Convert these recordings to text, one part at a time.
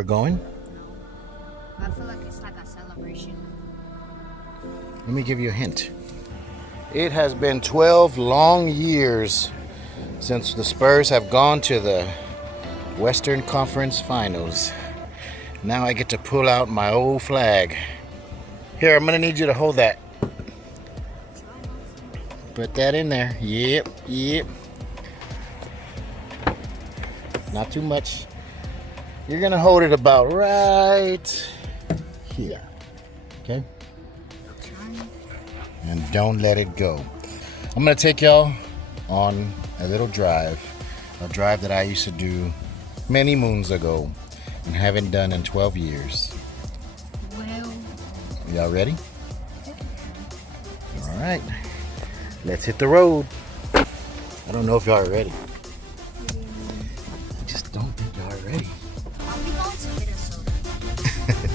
we're going? No. I feel like it's like a celebration. Let me give you a hint. It has been 12 long years since the Spurs have gone to the Western Conference Finals. Now I get to pull out my old flag. Here, I'm gonna need you to hold that. Put that in there. Yep. Not too much. You're gonna hold it about right here. Okay? And don't let it go. I'm gonna take y'all on a little drive. A drive that I used to do many moons ago and haven't done in 12 years. Well. Y'all ready? All right. Let's hit the road. I don't know if y'all are ready. I just don't think y'all are ready. Are we going to Minnesota?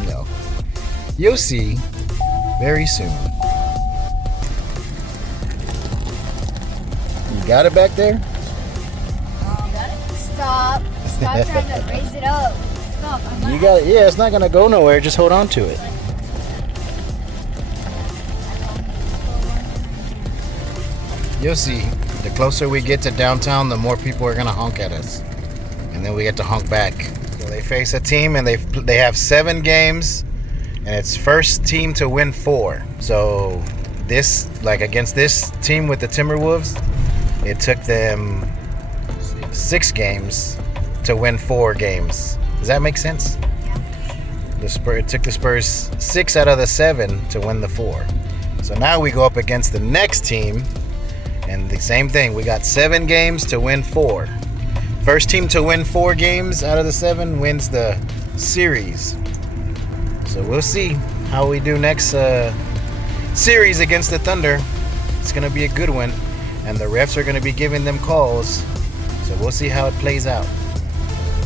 No. You'll see very soon. You got it back there? Stop. Stop trying to raise it up. Stop. You got it. Yeah, it's not gonna go nowhere. Just hold on to it. You'll see. The closer we get to downtown, the more people are gonna honk at us, and then we get to honk back. So they face a team, and they have 7 games, and it's first team to win 4. So this, like against this team with the Timberwolves, it took them 6 games to win 4 games. Does that make sense? Yeah. It took the Spurs 6 out of the 7 to win the 4. So now we go up against the next team, and the same thing. We got 7 games to win 4. First team to win 4 games out of the 7 wins the series. So we'll see how we do next series against the Thunder. It's gonna be a good one, and the refs are gonna be giving them calls. So we'll see how it plays out.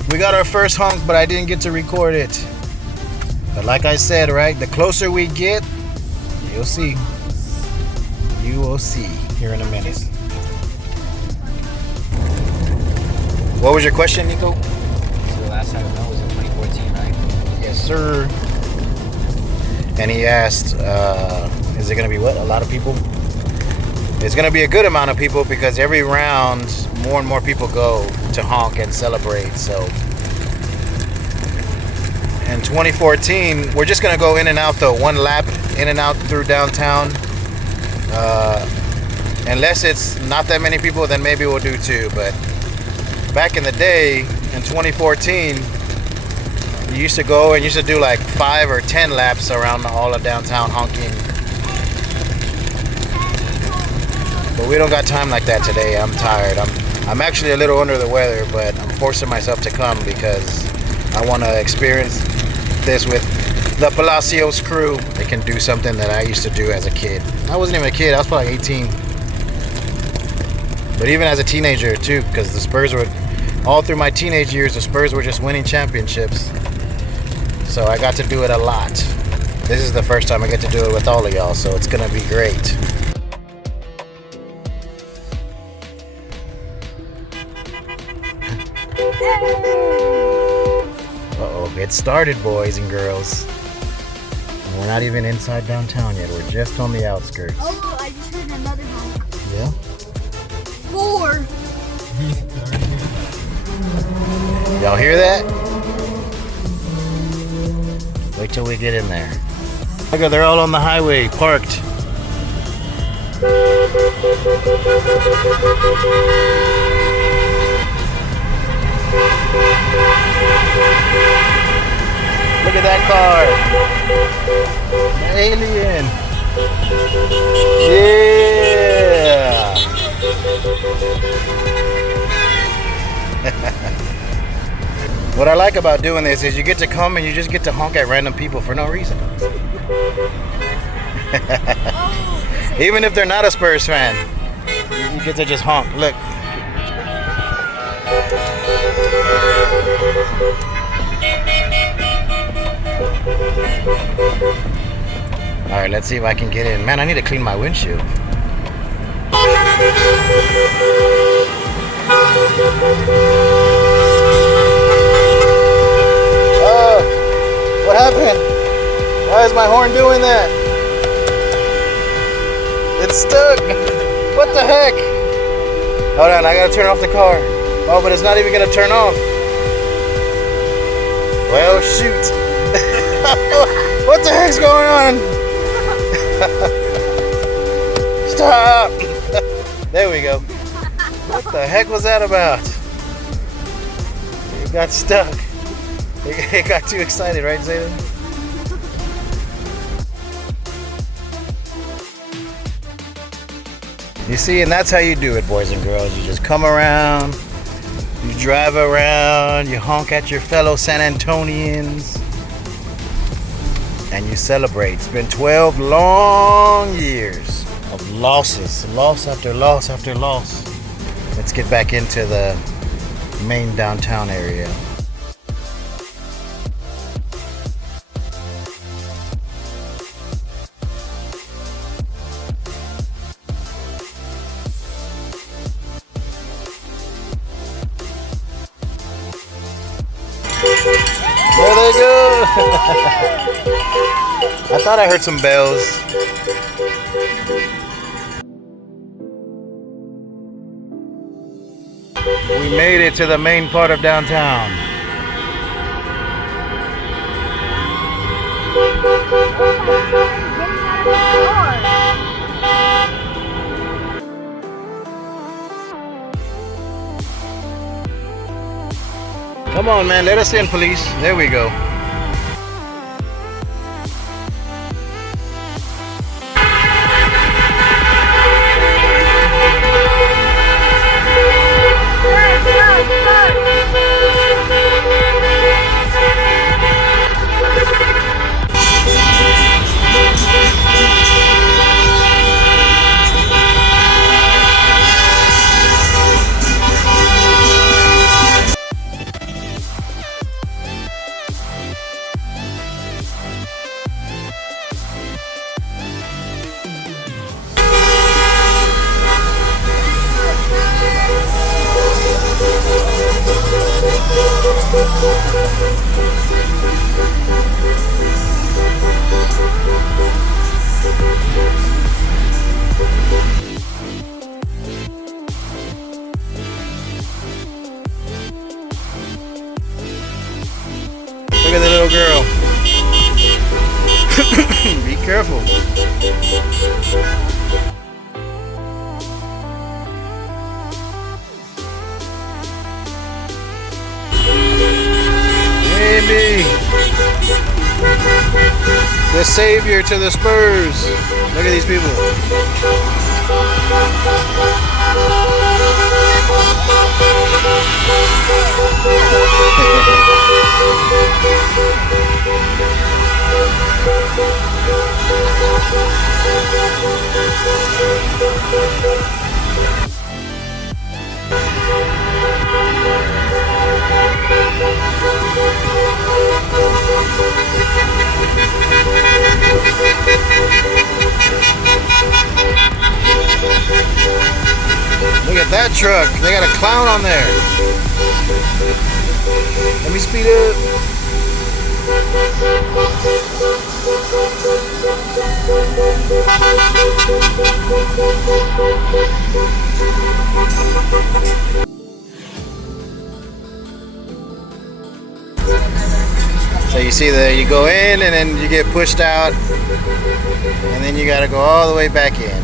We got our first honk, but I didn't get to record it. But like I said, right, the closer we get, you'll see. You will see here in a minute. What was your question, Nico? So the last time we met was in 2014, right? Yes, sir. And he asked, is it going to be what? A lot of people? It's going to be a good amount of people because every round, more and more people go to honk and celebrate. So in 2014, we're just going to go in and out though. 1 lap in and out through downtown. Unless it's not that many people, then maybe we'll do 2. But back in the day, in 2014, you used to go and you used to do like 5 or 10 laps around all of downtown honking. But we don't got time like that today. I'm tired. I'm actually a little under the weather, but I'm forcing myself to come because I want to experience this with the Palacios crew. They can do something that I used to do as a kid. I wasn't even a kid. I was probably 18. But even as a teenager too, because the Spurs were, all through my teenage years, the Spurs were just winning championships. So I got to do it a lot. This is the first time I get to do it with all of y'all, so it's gonna be great. Uh-oh, it started, boys and girls. And we're not even inside downtown yet. We're just on the outskirts. Oh, I just heard another honk. Yeah? 4. Y'all hear that? Wait till we get in there. Look, they're all on the highway, parked. Look at that car. The alien. Yeah. What I like about doing this is you get to come and you just get to honk at random people for no reason. Even if they're not a Spurs fan, you get to just honk. Look. All right, let's see if I can get in. Man, I need to clean my windshield. Oh. What happened? Why is my horn doing that? It's stuck. What the heck? Hold on, I gotta turn off the car. Oh, but it's not even gonna turn off. Well, shoot. What the heck's going on? Stop. There we go. What the heck was that about? It got stuck. It got too excited, right, Zayden? You see, and that's how you do it, boys and girls. You just come around, you drive around, you honk at your fellow San Antonians, and you celebrate. It's been 12 long years of losses, loss after loss after loss. Let's get back into the main downtown area. There they go! I thought I heard some bells. We made it to the main part of downtown. Come on, man, let us in, police. There we go. Look at the little girl. Be careful. Maybe the savior to the Spurs. Look at these people. Look at that truck. They got a clown on there. Let me speed up. So you see you go in and then you get pushed out and then you got to go all the way back in.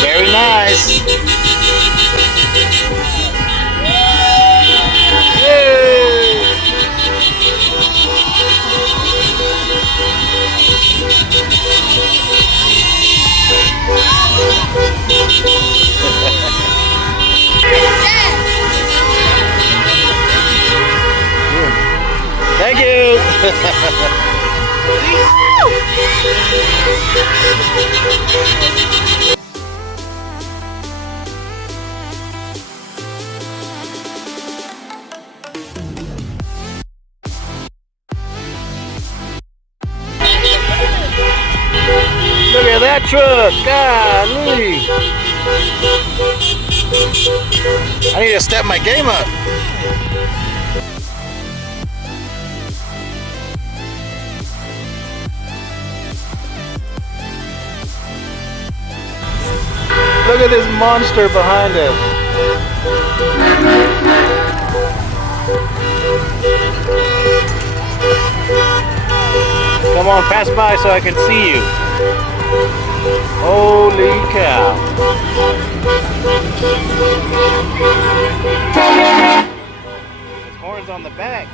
Very nice. Thank you. Look at that truck. Golly. I need to step my game up. Look at this monster behind us. Come on, pass by so I can see you. Holy cow. His horns on the back.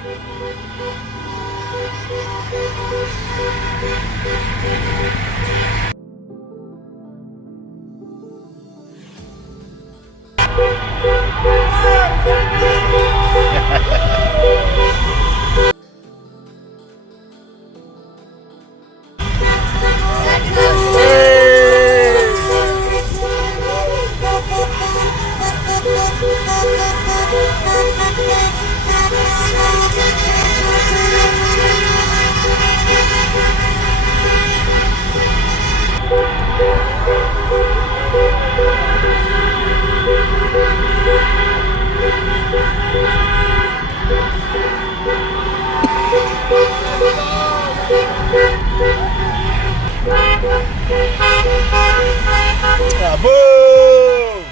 Boo!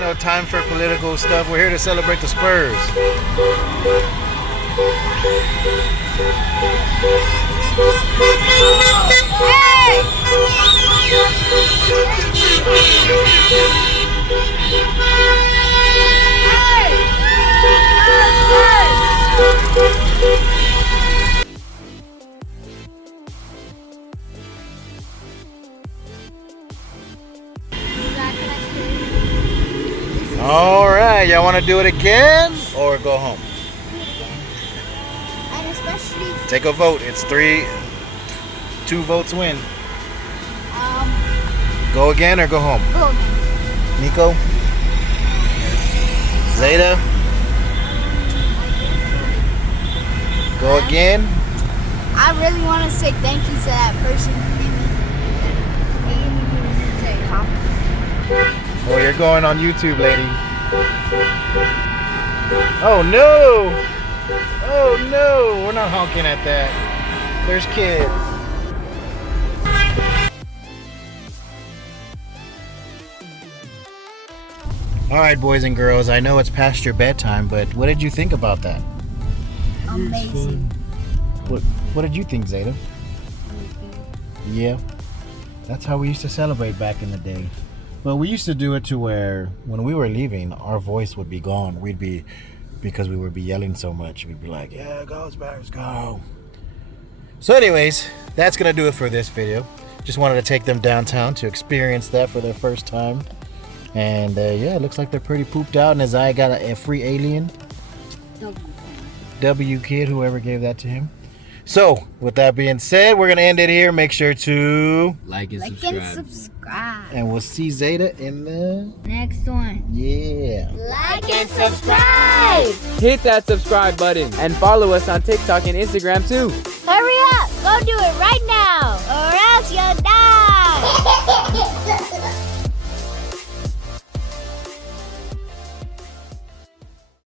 No time for political stuff. We're here to celebrate the Spurs. All right, y'all want to do it again or go home? And especially Take a vote. It's 2 votes win. Go again or go home? go. Nico? Zeta? Go again? I really want to say thank you to that person who gave me say compliment. Oh, you're going on YouTube, lady. Oh no! Oh no! We're not honking at that. There's kids. Alright, boys and girls, I know it's past your bedtime, but what did you think about that? Amazing. What did you think, Zeta? Yeah. That's how we used to celebrate back in the day. Well, we used to do it to where when we were leaving, our voice would be gone. Because we would be yelling so much, we'd be like, yeah, go Spurs, go. So anyways, that's going to do it for this video. Just wanted to take them downtown to experience that for their first time. And yeah, it looks like they're pretty pooped out. And his eye got a free alien. W kid, whoever gave that to him. So, with that being said, we're going to end it here. Make sure to Like and Like subscribe. and subscribe. and we'll see Zeta in the Next one. yeah. Like and subscribe. Hit that subscribe button and follow us on TikTok and Instagram too. Hurry up. Go do it right now. Or else you'll die.